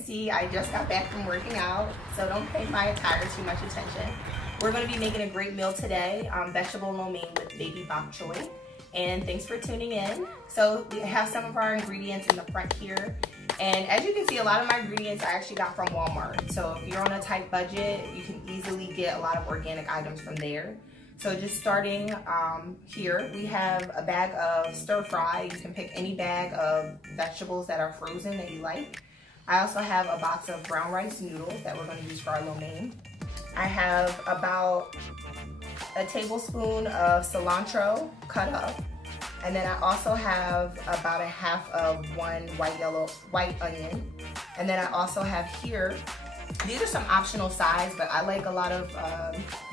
can see, I just got back from working out, so don't pay my attire too much attention. We're going to be making a great meal today, vegetable lo mein with baby bok choy. And thanks for tuning in. So we have some of our ingredients in the front here. And as you can see, a lot of my ingredients I actually got from Walmart. So if you're on a tight budget, you can easily get a lot of organic items from there. So just starting here, we have a bag of stir fry. You can pick any bag of vegetables that are frozen that you like. I also have a box of brown rice noodles that we're going to use for our lo mein. I have about a tablespoon of cilantro cut up. And then I also have about a half of one white onion. And then I also have here, these are some optional size, but I like a lot of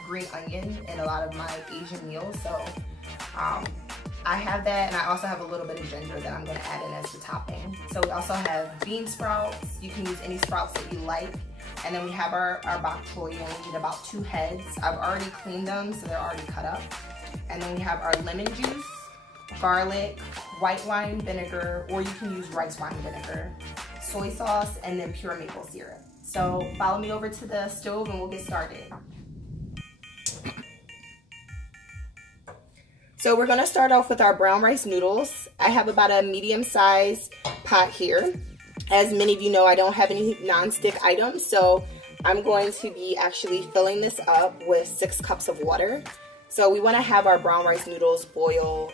green onion in a lot of my Asian meals. So I have that, and I also have a little bit of ginger that I'm gonna add in as the topping. So we also have bean sprouts. You can use any sprouts that you like. And then we have our bok choy, and we need about 2 heads. I've already cleaned them, so they're already cut up. And then we have our lemon juice, garlic, white wine vinegar, or you can use rice wine vinegar, soy sauce, and then pure maple syrup. So follow me over to the stove and we'll get started. So we're gonna start off with our brown rice noodles. I have about a medium-sized pot here. As many of you know, I don't have any non-stick items, so I'm going to be actually filling this up with 6 cups of water. So we want to have our brown rice noodles boil,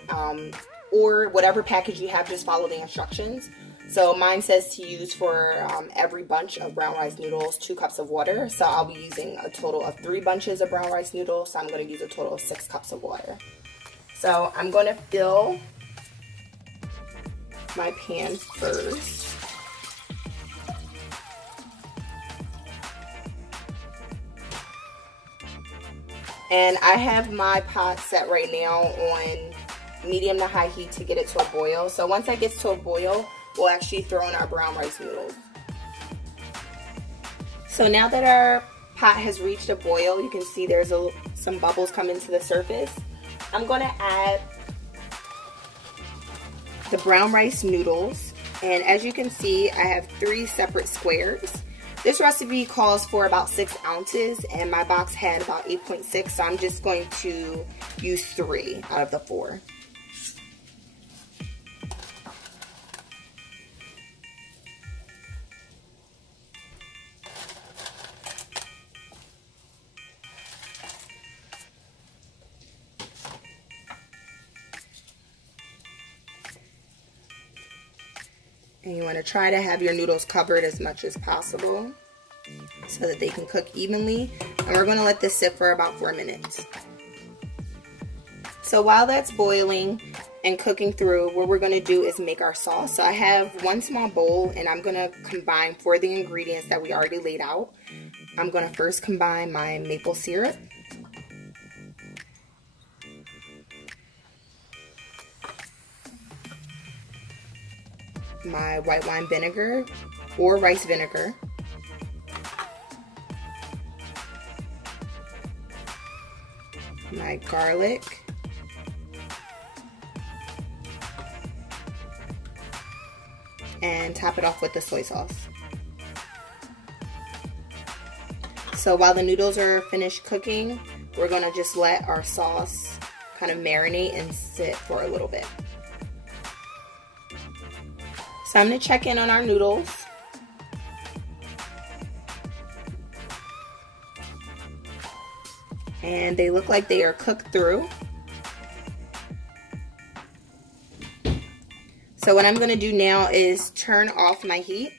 or whatever package you have, just follow the instructions. So mine says to use for every bunch of brown rice noodles 2 cups of water. So I'll be using a total of 3 bunches of brown rice noodles. So I'm going to use a total of 6 cups of water. So I'm going to fill my pan first. And I have my pot set right now on medium to high heat to get it to a boil. So once that gets to a boil, we'll actually throw in our brown rice noodles. So now that our pot has reached a boil, you can see there's some bubbles coming to the surface. I'm going to add the brown rice noodles. And as you can see, I have 3 separate squares. This recipe calls for about 6 ounces, and my box had about 8.6, so I'm just going to use 3 out of the 4. And you want to try to have your noodles covered as much as possible so that they can cook evenly. And we're going to let this sit for about 4 minutes. So while that's boiling and cooking through, what we're going to do is make our sauce. So I have 1 small bowl, and I'm going to combine for the ingredients that we already laid out. I'm going to first combine my maple syrup. My white wine vinegar or rice vinegar, my garlic, and top it off with the soy sauce. So while the noodles are finished cooking, we're going to just let our sauce kind of marinate and sit for a little bit. So I'm going to check in on our noodles. And they look like they are cooked through. So what I'm going to do now is turn off my heat.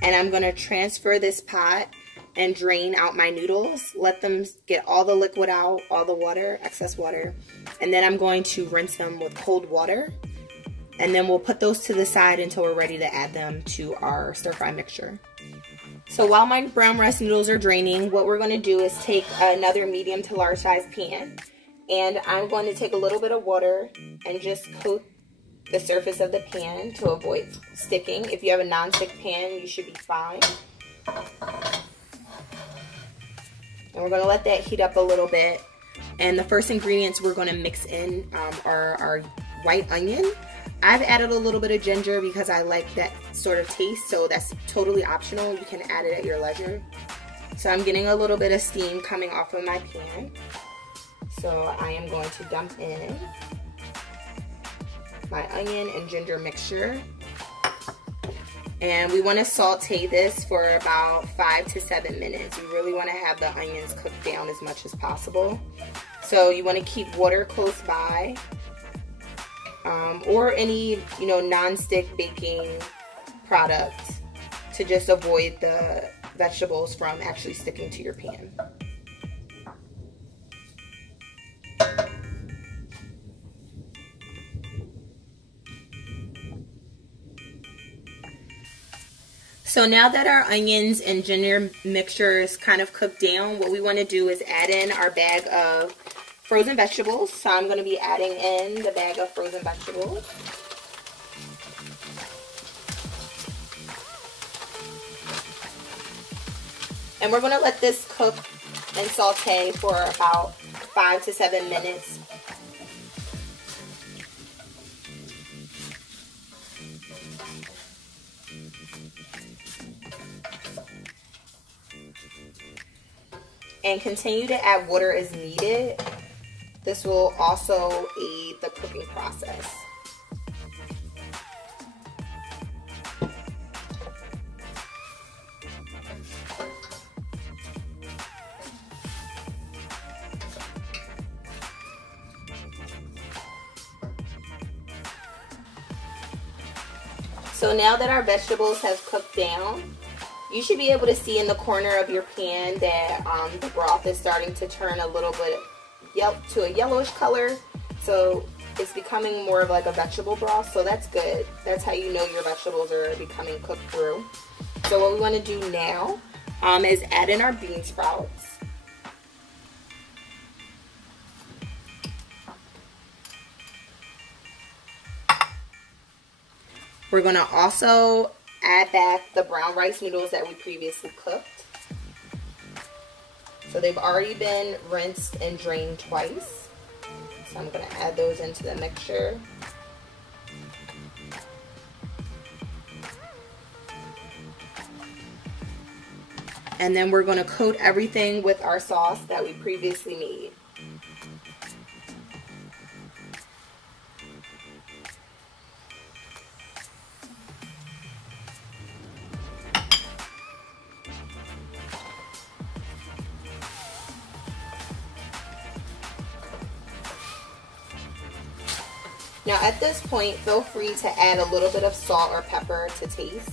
And I'm going to transfer this pot and drain out my noodles. Let them get all the liquid out, all the water, excess water. And then I'm going to rinse them with cold water. And then we'll put those to the side until we're ready to add them to our stir-fry mixture. So while my brown rice noodles are draining, what we're going to do is take another medium to large size pan. And I'm going to take a little bit of water and just coat the surface of the pan to avoid sticking. If you have a non-stick pan, you should be fine. And we're going to let that heat up a little bit. And the first ingredients we're going to mix in are our white onion. I've added a little bit of ginger because I like that sort of taste, so that's totally optional. You can add it at your leisure. So I'm getting a little bit of steam coming off of my pan. So I am going to dump in my onion and ginger mixture. And we want to saute this for about 5 to 7 minutes. You really want to have the onions cooked down as much as possible. So you want to keep water close by, or any, you know, non-stick baking product to just avoid the vegetables from actually sticking to your pan. So now that our onions and ginger mixture is kind of cooked down, what we want to do is add in our bag of frozen vegetables. So I'm going to be adding in the bag of frozen vegetables. And we're going to let this cook and saute for about 5 to 7 minutes. And continue to add water as needed. This will also aid the cooking process. So now that our vegetables have cooked down, you should be able to see in the corner of your pan that the broth is starting to turn a little bit to a yellowish color. So it's becoming more of like a vegetable broth, so that's good. That's how you know your vegetables are becoming cooked through. So what we want to do now is add in our bean sprouts. We're going to also add back the brown rice noodles that we previously cooked. So they've already been rinsed and drained twice. So I'm going to add those into the mixture. And then we're going to coat everything with our sauce that we previously made. Now at this point, feel free to add a little bit of salt or pepper to taste.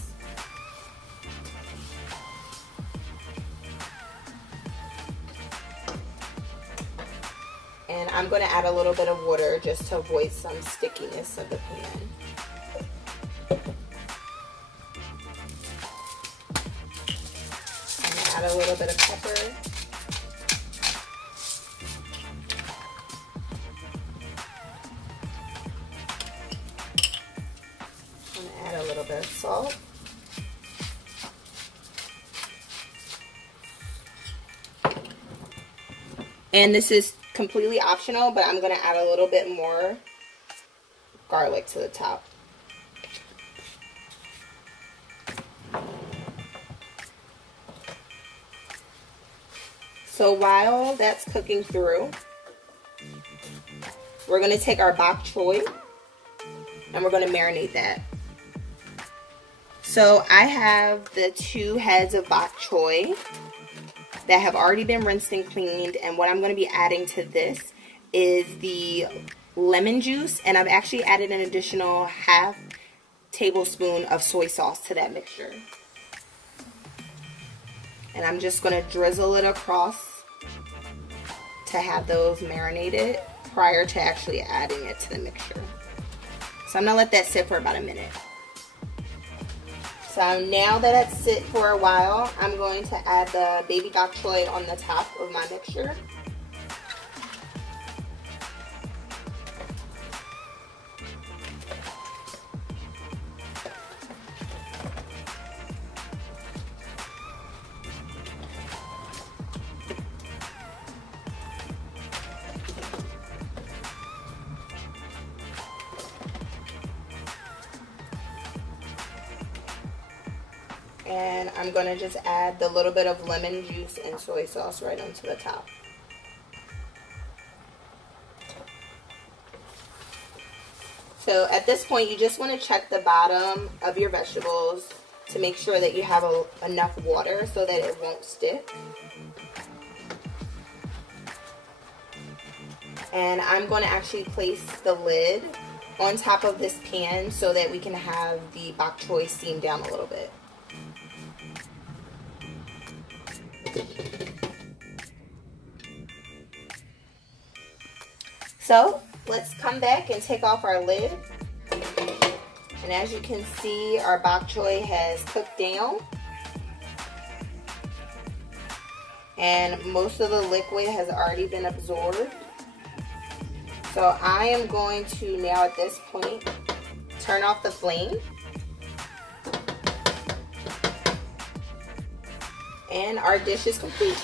And I'm going to add a little bit of water just to avoid some stickiness of the pan. I'm going to add a little bit of pepper. Add a little bit of salt. And this is completely optional, but I'm going to add a little bit more garlic to the top. So while that's cooking through, we're going to take our bok choy and we're going to marinate that. So I have the 2 heads of bok choy that have already been rinsed and cleaned, and what I'm going to be adding to this is the lemon juice, and I've actually added an additional ½ tablespoon of soy sauce to that mixture. And I'm just going to drizzle it across to have those marinated prior to actually adding it to the mixture. So I'm going to let that sit for about a minute. So now that it's sit for a while, I'm going to add the baby bok choy on the top of my mixture. And I'm gonna just add the little bit of lemon juice and soy sauce right onto the top. So at this point, you just want to check the bottom of your vegetables to make sure that you have enough water so that it won't stick. And I'm going to actually place the lid on top of this pan so that we can have the bok choy steam down a little bit. So let's come back and take off our lid. And as you can see, our bok choy has cooked down. And most of the liquid has already been absorbed. So I am going to now at this point turn off the flame. And our dish is complete.